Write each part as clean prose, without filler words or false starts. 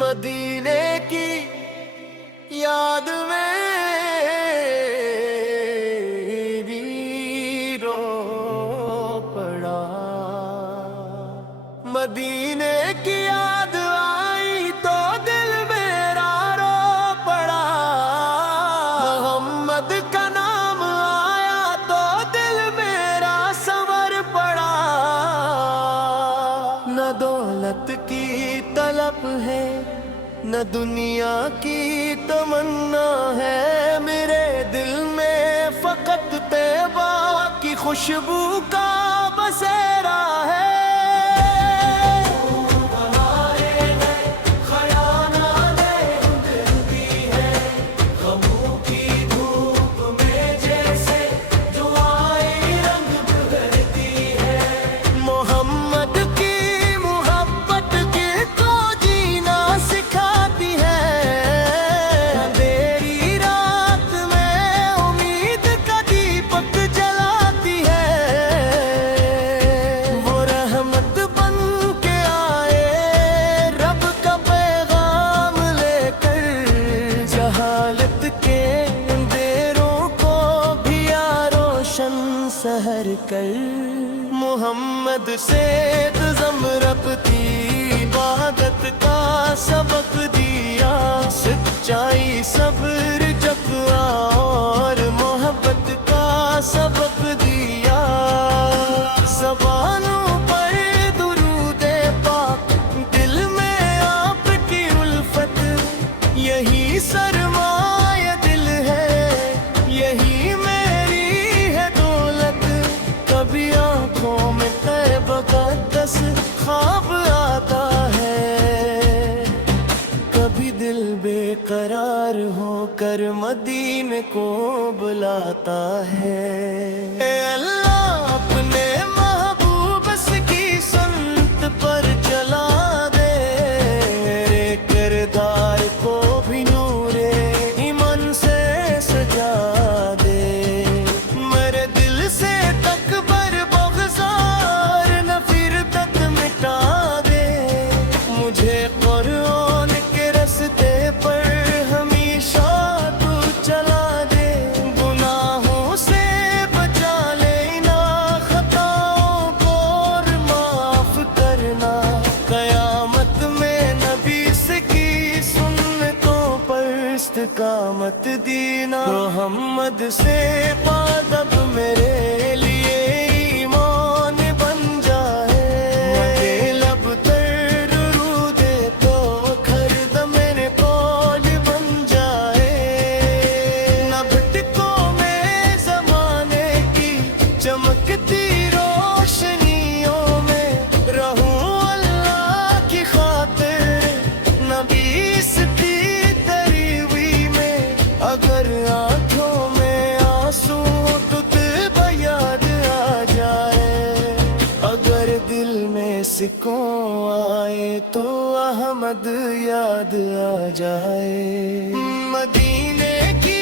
مدینے کی یاد میں بھی رو پڑا، مدینے کی یاد آئی تو دل میرا رو پڑا، محمد کا نام آیا تو دل میرا سنور پڑا، نہ دولت کی طلب ہے نہ دنیا کی تمنا ہے، میرے دل میں فقط طیبہ کی خوشبو کا بسیرا ہے۔ سحر کر محمد سے ربطی عبادت کا سبق دیا، سچائی صبر جفا اور محبت کا سبق دیا، زبانوں پر درود پاک دل میں آپ کی الفت، یہی سرمایہ دل ہے یہی کبھی آنکھوں میں طیبہ کا خواب آتا ہے، کبھی دل بے قرار ہو کر مدینے کو بلاتا ہے۔ اے اللہ اپنے محبوب کی سنت پر چلا دے، میرے کردار کو بھی نور ایمان سے سجا دے، میرے دل سے مجھے قرآن کے راستے پر ہمیشہ تو چلا دے، گناہوں سے بچا لینا، خطاؤں کو اور معاف کرنا، قیامت میں نبی سے کی سنتوں پر استقامت دینا، محمد سے پادب میرے لیے ایمان بن جائے، چمکتی روشنیوں میں رہوں اللہ کی خاطر، نبی کی تریوی میں اگر آنکھوں میں آنسو تو دل یاد آ جائے، اگر دل میں سکون آئے تو احمد یاد آ جائے، مدینے کی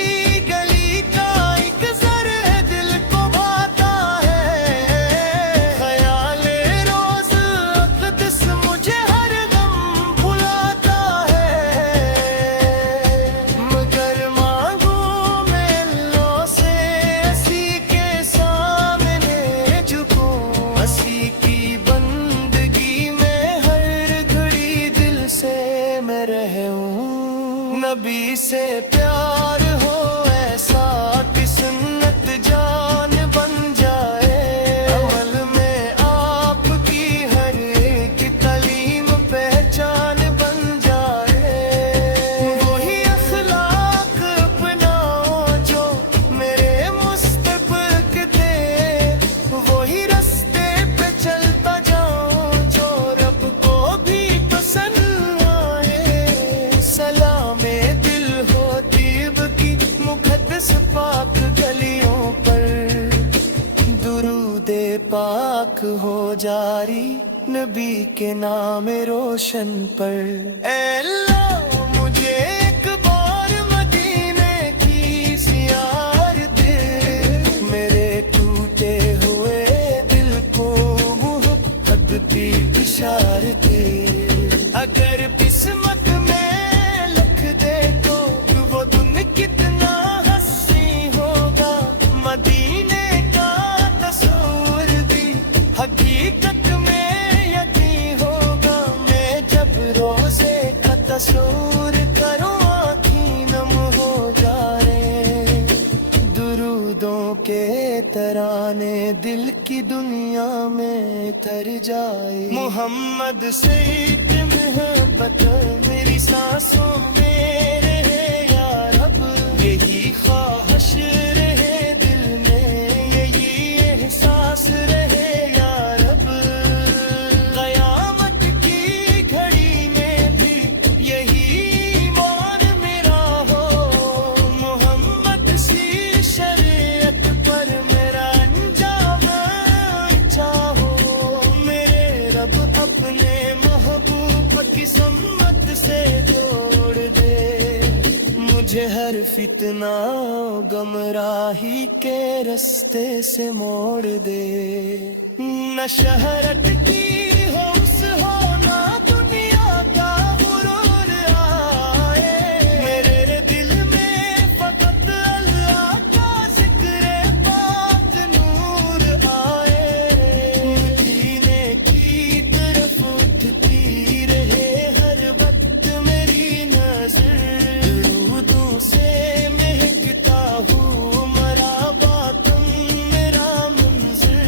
نبی سے پیار ہو ایسا کہ سنت جان بن جائے، عمل میں آپ کی ہر ایک تعلیم پہچان بن جائے، وہی اخلاق اپناؤ جو میرے مستبق تھے، وہی رستے پہ چلتا جاؤں جو رب کو بھی پسند آئے، سلام دل ہو طیب کی مقدس پاک گلیوں پر، درود پاک ہو جاری نبی کے نام روشن پر، اے اللہ مجھے ایک بار مدینے کی زیارت دے، میرے ٹوٹے ہوئے دل کو محبت کی بشارت دے، اگر قسمت میں روزے کا تصور کرو آنکھیں نم ہو جائے، درودوں کے ترانے دل کی دنیا میں تر جائے، محمد سے محبت میری سانسوں میں رہے یا رب، یہی خواہش رہے دل میں، یہی احساس رہے یا رب، قیامت کی گھڑی میں بھی یہی ایمان میرا ہو، محمد سی شریعت پر میرا انجام اچھا ہو، میرے رب اپنے محبوب کی سمت سے جوڑ دے، مجھے ہر فتنہ گمراہی کے رستے سے موڑ دے، نہ شہرت کی ہوس ہو نہ دنیا کا غرور آئے، میرے دل میں فقط اللہ کا ذکر پاک نور آئے، جینے کی طرف اٹھتی رہے ہر وقت میری نظر، درودوں سے مہکتا ہوں مرا باطن میرا منظر،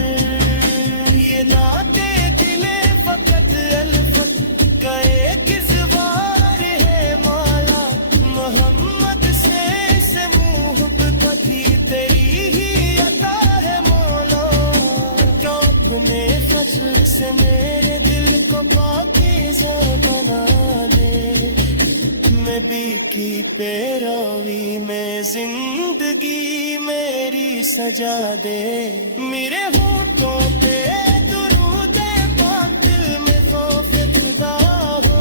یہ نعتِ دل فقط الفت کا ایک زبان ہے مالا، محمد سے محبت ہی تیری ہی عطا ہے مولا، تو اپنے فضل سے میرے دل کو پاکیزہ بنا دے، نبی کی پیروی میں زندگی میری سجا دے، میرے ہونٹوں پہ درود پاک دل میں خوف خدا ہو،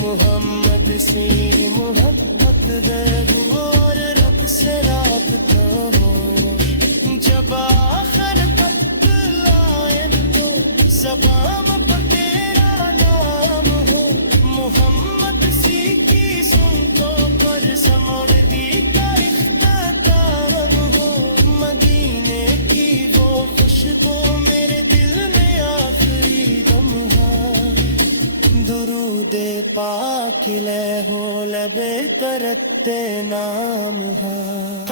محمد سے محبت دے اور رب سے رابطہ ہو، جب آخر وقت لائیں تو زبان پر تیرا نام ہو، محمد سی کی سنتوں پر سمردی کا اختتام ہو، مدینے کی وہ خوشبو میرے دل میں آخری لمحہ، درود پاک لے ہو لب ترتے نام ہاں،